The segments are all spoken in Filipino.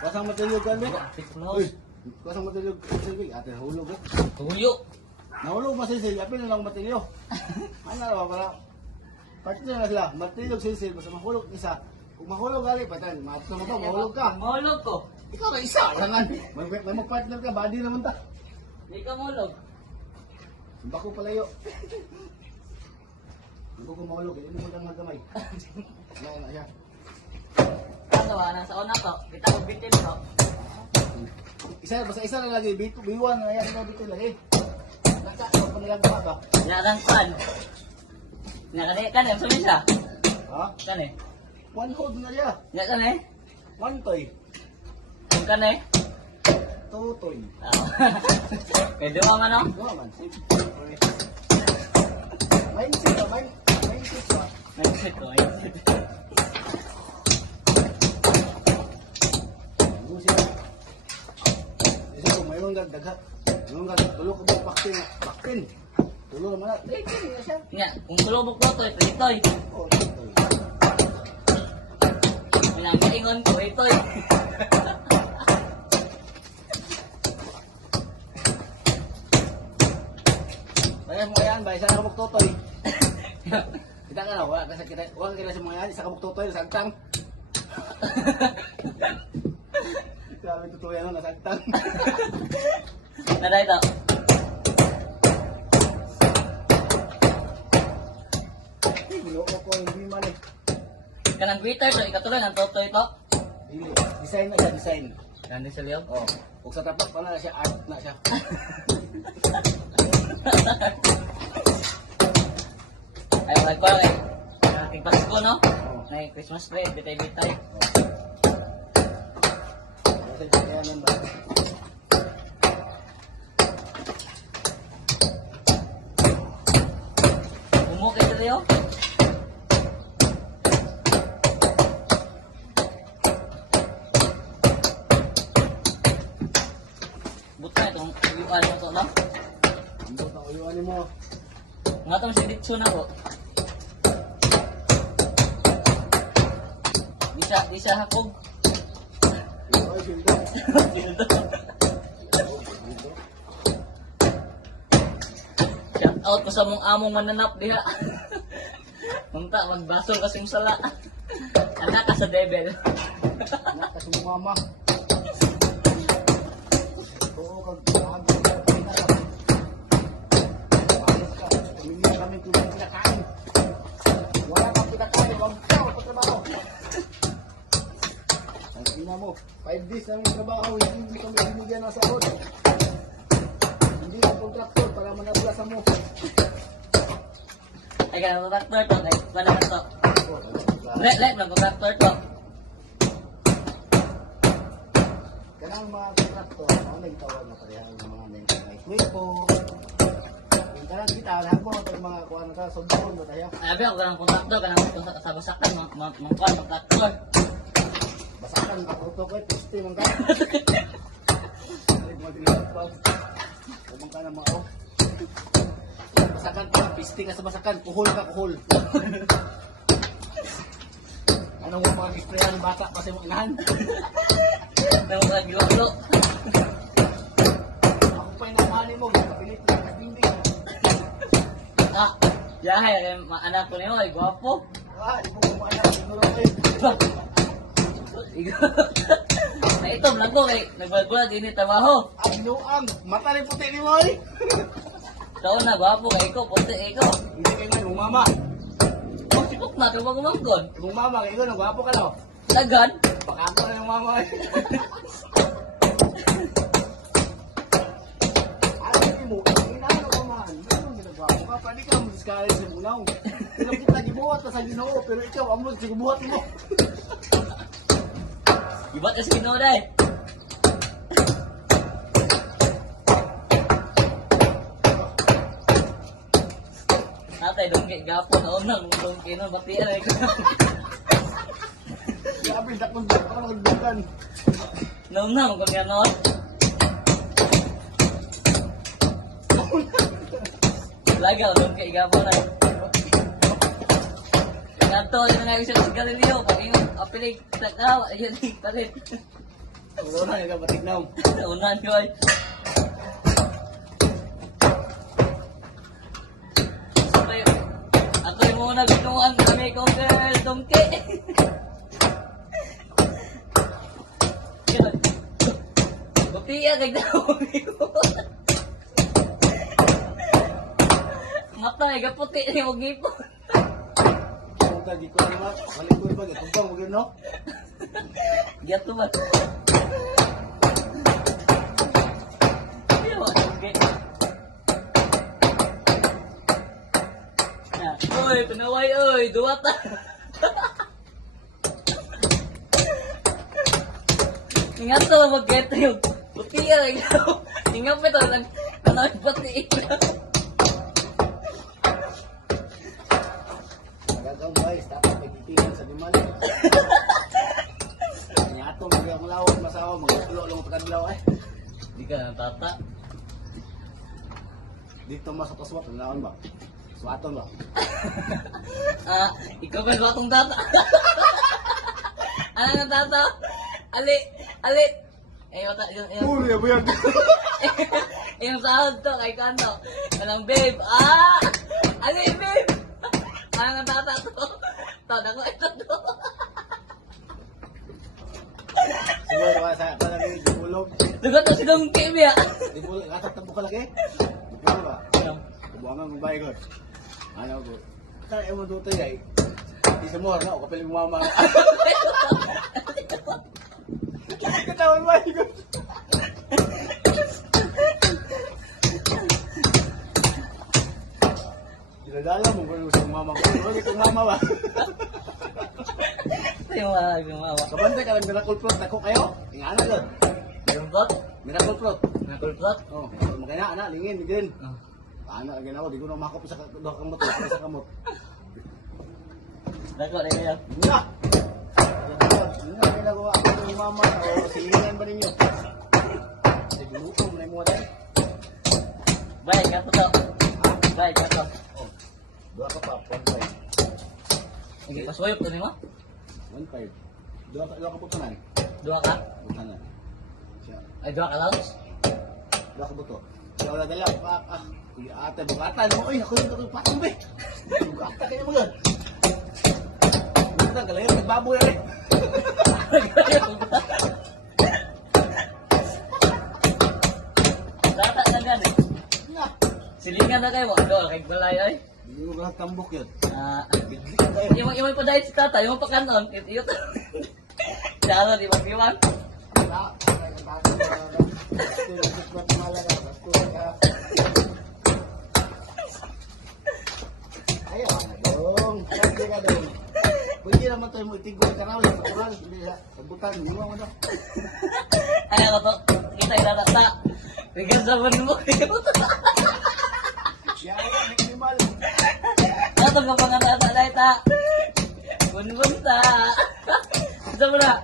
Kasang matulog ka, Bek? Ate close. Kasang matulog ka, Bek? Ate, nahulog, Bek. Tuyo. Nahulog ba sisil? Apil na lang matilyo. Ano na ba, para? Partner na sila. Matilog sisil, basta mahulog isa. Kung mahulog gali, patan. Mato mo to, mahulog ka. Mahulog ko. Ikaw na isa, langan. May mag-partner ka, body naman ta. Hindi ka mahulog. Bako palayo. Hindi ko mahulog, hindi mo lang magkamay. Wala na siya. Ano ba? Nasa una to. Kita ko bitin to. Isa, basta isa na lagi. B1 na yan na dito lagi. Nakakao pa nilang ba? Nakang kwan. Nakani kan eh. Sabi siya. Ha? Kan eh. One hold na siya. Nga kan eh. One toy. Kung kan eh. Two toy. Pwede ba man o? Dua man. Mindset ba? Mindset ba? Mindset ko. Mindset. Ano siya? Isa ko, mayroong dagdag. Mayroong dagdag. Tulo ko ba baktin? Baktin. Tulo naman na. Baktin na siya. Nga. Kung sulubok ko to. Ito eh. Oh, ito. Pinagaingon ko. Ito eh. Kaya mo yan ba? Isa na kabuk totoy. Kita ka na, wala kita sa mga yan. Isa kabuk totoy, nasagtang. Sabi totoo yan, nasagtang. Nada ito. Biloko ko, hindi man eh. Kanang Twitter to. Ikatuloy ng toto ito. Dili. Design na siya, design. Nandun sa liyaw. Oh. Kung sa tapak pa na siya, art na siya. Ay, wag ko lang eh. Ating Pasko, no? Oh. May Christmas tree, bitay-bitay. Kasi kaya nun ba? Umukay sa liyaw. Buta itong uyuan mo to, no? Ang buta ko yung mo. Nga itong si Ditsu na ko. Bisa hakog. Ay, sildo. Gildo. Shout out ko sa mong among mananap diha. Munta, magbasol kasing sala. Anak ka sa devil. Anak ka sa mama. Oo, kag pinaka. Bayad ka. Tumingin kami kung pinakain. Wala kang pinakain. Huwag ka, pagtrabaho. Ang ina mo, 5 days namin trabaho, hindi kami binigyan ng sahod. Hindi ka kontraktor para manablasan mo. Ay, ganang kontraktor to. Ay, paano ka to? Let lang kontraktor to. Kanang mga kontraktor, ano nagtawag na pareha ng mga may kwipo. Yung kanang kita, lahat mo, pag mga kuha na ka, sobrang mo tayo. Ay, abi ako ganang kontraktor, ganang kasabasakan, mangkuhan, kontraktor. Basakan, kakuto ko, piste mong ka. Mag-ilat pa. Kumang ka na mga o. Basakan pa, piste ka sa basakan, kuhol ka, kuhol. Anong mga gisprayan ng bata pa sa mga inahan? Nang mga giwalo. Ako pa yung namahali mo, kapilit na kabinding. Ah, yahay, anak ko niyo, ay gwapo. Ah, di mo kumain, siguro kayo. Na ito, vlog ko kay nagbalbula din ni trabaho. Ang luang, mata rin puti ni Moy. Taon na, gwapo kay ko, puti kay ko. Hindi kayo nga, umama. Oh, sipok na, ito magumanggon. Umama, kayo nga, gwapo ka no? Lagan. Baka ako na yung mama. Ano mo, inaano ka man. Ano ginagawa ka? Pwede ka mo discourage sa bunaw. Pero kita gibuhat ka sa Ginoo, pero ikaw, amo, gibuhat mo. Ibat kasi kinoda eh. Atay, dongke gapo na unang, dongke nun, bati na eh. Grabe, dakong para magbukan. Naunang, kung yan nun. Lagaw, dongke gapo na eh. Kanto, yun nga isa sa Galileo, pag yung apilig, takaw, ayun, palit. Wala na ka batignaw. Unan ko ay. Ako'y muna binuan kami ko girl, dongke. Butiya kay daw ko. Matay ka puti ni mo gipon. Kung tagi ko naman, balik ko ba? Tumpang mo gano'n, no? Gato ba? Ayaw, dongke. Oy, pinaway oy, duwata. Ingat to mag-get yung puti yan. Ingat pa ito, nanawin puti. Nagagaw guys, dapat magtitingan sa limal. Kanyato, magagaw lawag, masawa, magtulo lang pagkadlaw eh. Di ka natata. Dito masok ka swat, naon ba? Swaton ba? Ikaw ba batong tata? Ano nga tata? Ali, ali. Eh, wata, yung Puri, abuyag. yung sahod to, kay Kano. Walang babe. Ali, babe. Ano nga tata to? Tada ko ito to. Siguro ka sa palagi, di bulog. Lugat to si Dong Kim ya. Di bulog, katak tampo ka lagi. Di bulog ba? Buwangan ng bayi ko. Ano ko? Kaya mo dito yay. Isa mo, no? Kapiling mo mama. Katawan bayi ko. Dinadala mo kung gusto mama ko. Ano itong mama ba? Yung mawa. Kabante ka lang miracle fruit. Ako kayo? Ingana yun. Yung plot? Miracle fruit. Nakul plot? Oh, makaya anak, lingin, lingin. Ano, ang ginawa, di ko na makapos sa kamot. Sa kamot. Dako na kayo. Nga! Nga, ginagawa ako ng mama. O, silingan ba ninyo? Sigluto mo na yung mga tayo. Bye, kato to. Bye, kato. Oh, dua ka pa, 1.5. Hindi pa swayop to ni mo? 1.5. Dua ka putanan. Dua ka? Putanan. Siya. Ay, dua ka lang? Dua ka buto. Siya wala dala. Kuya ate, bugatan mo. Ay, ako yung patong be. Bugatan kayo mo yun. Bugatan, galayan, nagbaboy rin. Tata na gan eh. Nga. Silingan na kayo mo. Ado, kay Gulay ay. Hindi mo lahat tambok yun. Bigyan kayo. Yung pa dahil si tata, yung pa kanon. Ito. Dalo, di ba piwan? Wala. Ayaw na dong. Pwede ka dong. Pwede naman tayo mo itigol ka raw. Sa kural. Hindi ha. Sabutan. Hindi mo ano. Ay, ako to. Kita yung tata. Bigyan sa man mo. Siya ay animal. Nato ka pang tata dahil ta. Bunbun ta. Isa mo na.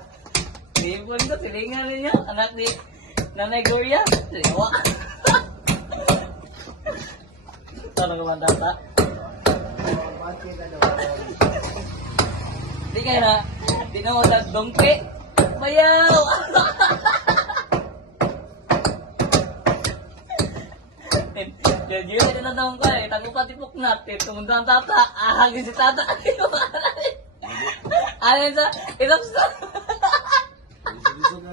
Ibon ko, silingan ninyo. Anak ni Nanay Gloria. Siwa. Ano naman tata? Pwede ka dong. Di kayo na. Di na mo dongke. Bayaw! Jadi yun na naman ko eh. Tago pati puknat. Tumunda ang tata. Ahagin si tata. Ano yun sa? Ilap sa. Gusto na